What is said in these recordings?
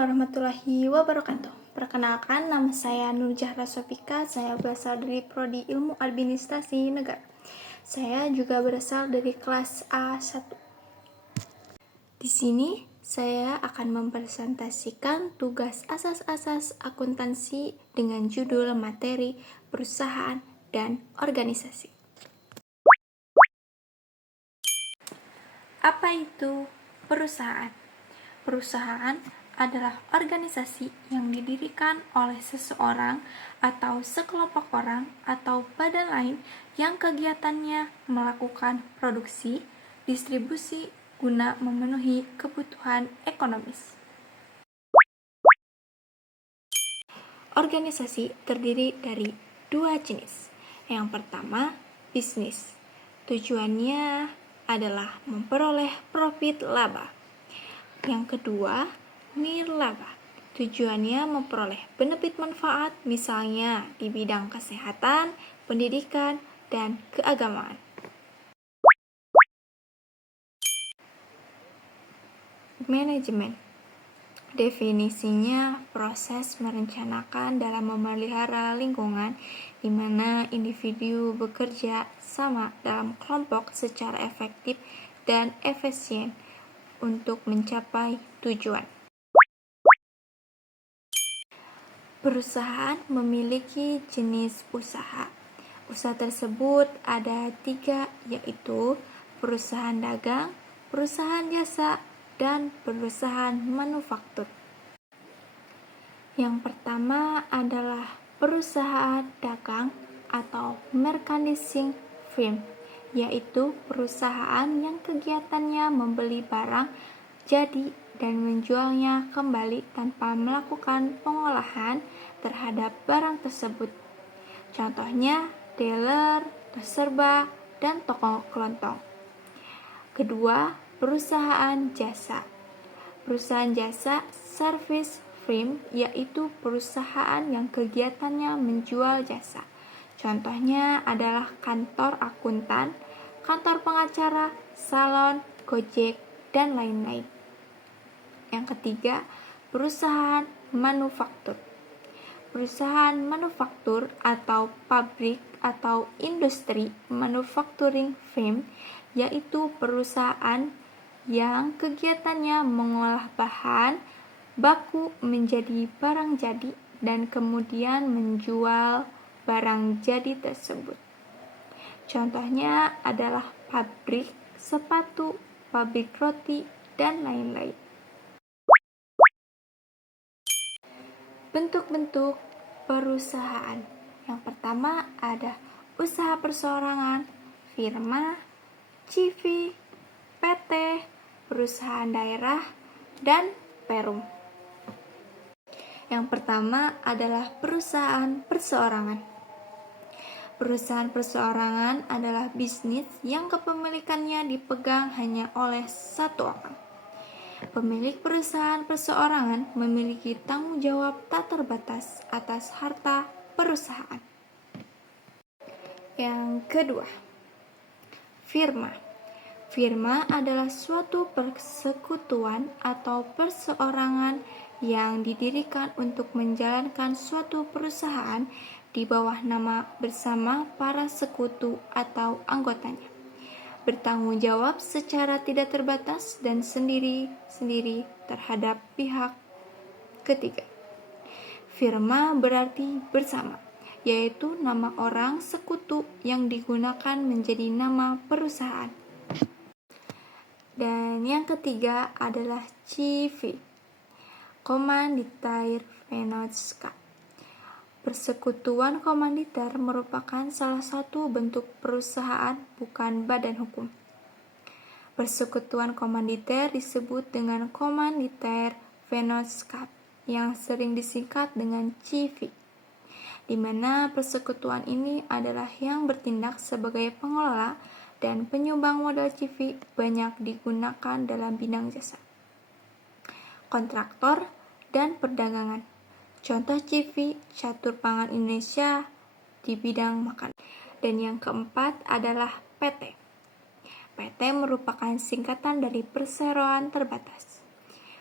warahmatullahi wabarakatuh. Perkenalkan, nama saya Nur Zahra Sofika. Saya berasal dari Prodi Ilmu Administrasi Negara. Saya juga berasal dari kelas A1. Di sini saya akan mempresentasikan tugas asas-asas akuntansi dengan judul materi perusahaan dan organisasi. Apa itu perusahaan? Perusahaan adalah organisasi yang didirikan oleh seseorang atau sekelompok orang atau badan lain yang kegiatannya melakukan produksi, distribusi guna memenuhi kebutuhan ekonomis. Organisasi terdiri dari dua jenis. Yang pertama, bisnis. Tujuannya adalah memperoleh profit laba. Yang kedua, nirlaba. Tujuannya memperoleh benefit manfaat, misalnya di bidang kesehatan, pendidikan, dan keagamaan. Manajemen. Definisinya proses merencanakan dalam memelihara lingkungan di mana individu bekerja sama dalam kelompok secara efektif dan efisien untuk mencapai tujuan. Perusahaan memiliki jenis usaha. Usaha tersebut ada 3, yaitu perusahaan dagang, perusahaan jasa, dan perusahaan manufaktur. Yang pertama adalah perusahaan dagang atau merchandising firm, yaitu perusahaan yang kegiatannya membeli barang jadi dan menjualnya kembali tanpa melakukan pengolahan terhadap barang tersebut. Contohnya dealer, terserba, dan toko kelontong. Kedua, perusahaan jasa. Perusahaan jasa service firm, yaitu perusahaan yang kegiatannya menjual jasa. Contohnya adalah kantor akuntan, kantor pengacara, salon, Gojek, dan lain-lain. Yang ketiga, perusahaan manufaktur. Perusahaan manufaktur atau pabrik atau industri manufacturing firm, yaitu perusahaan yang kegiatannya mengolah bahan baku menjadi barang jadi dan kemudian menjual barang jadi tersebut. Contohnya adalah pabrik sepatu, pabrik roti, dan lain-lain. Bentuk-bentuk perusahaan. Yang pertama ada usaha perseorangan, firma, CV, PT, perusahaan daerah, dan perum. Yang pertama adalah perusahaan perseorangan. Perusahaan perseorangan adalah bisnis yang kepemilikannya dipegang hanya oleh satu orang. Pemilik perusahaan perseorangan memiliki tanggung jawab tak terbatas atas harta perusahaan. Yang kedua, firma. Firma adalah suatu persekutuan atau perseorangan yang didirikan untuk menjalankan suatu perusahaan di bawah nama bersama para sekutu atau anggotanya. Bertanggung jawab secara tidak terbatas dan sendiri-sendiri terhadap pihak ketiga. Firma berarti bersama, yaitu nama orang sekutu yang digunakan menjadi nama perusahaan. Dan yang ketiga adalah CV, Komanditair Vennootschap. Persekutuan komanditer merupakan salah satu bentuk perusahaan, bukan badan hukum. Persekutuan komanditer disebut dengan Komanditair Vennootschap yang sering disingkat dengan CV, di mana persekutuan ini adalah yang bertindak sebagai pengelola dan penyumbang modal CV banyak digunakan dalam bidang jasa, kontraktor, dan perdagangan. Contoh CV Catur Pangan Indonesia di bidang makanan. Dan yang keempat adalah PT. PT merupakan singkatan dari perseroan terbatas.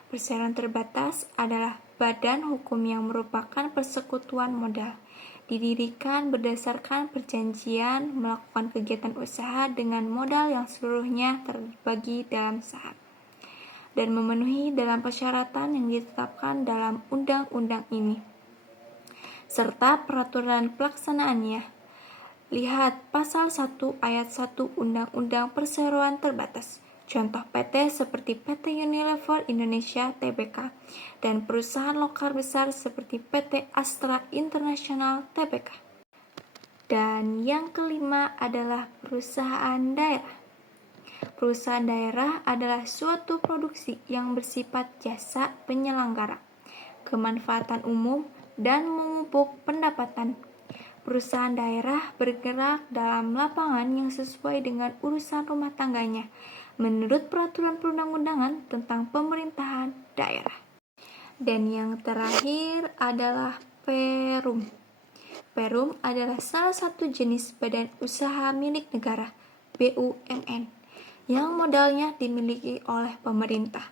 Perseroan terbatas adalah badan hukum yang merupakan persekutuan modal. Didirikan berdasarkan perjanjian melakukan kegiatan usaha dengan modal yang seluruhnya terbagi dalam saham dan memenuhi dalam persyaratan yang ditetapkan dalam undang-undang ini serta peraturan pelaksanaannya. Lihat pasal 1 ayat 1 Undang-Undang Perseroan Terbatas. Contoh PT seperti PT Unilever Indonesia Tbk dan perusahaan lokal besar seperti PT Astra International Tbk. Dan yang kelima adalah perusahaan daerah. Perusahaan daerah adalah suatu produksi yang bersifat jasa penyelenggara, kemanfaatan umum, dan memupuk pendapatan. Perusahaan daerah bergerak dalam lapangan yang sesuai dengan urusan rumah tangganya, menurut peraturan perundang-undangan tentang pemerintahan daerah. Dan yang terakhir adalah Perum. Perum adalah salah satu jenis badan usaha milik negara, BUMN, yang modalnya dimiliki oleh pemerintah.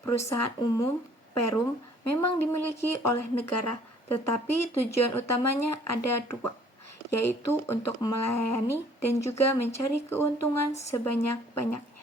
Perusahaan umum, Perum, memang dimiliki oleh negara, tetapi tujuan utamanya ada dua, yaitu untuk melayani dan juga mencari keuntungan sebanyak-banyaknya.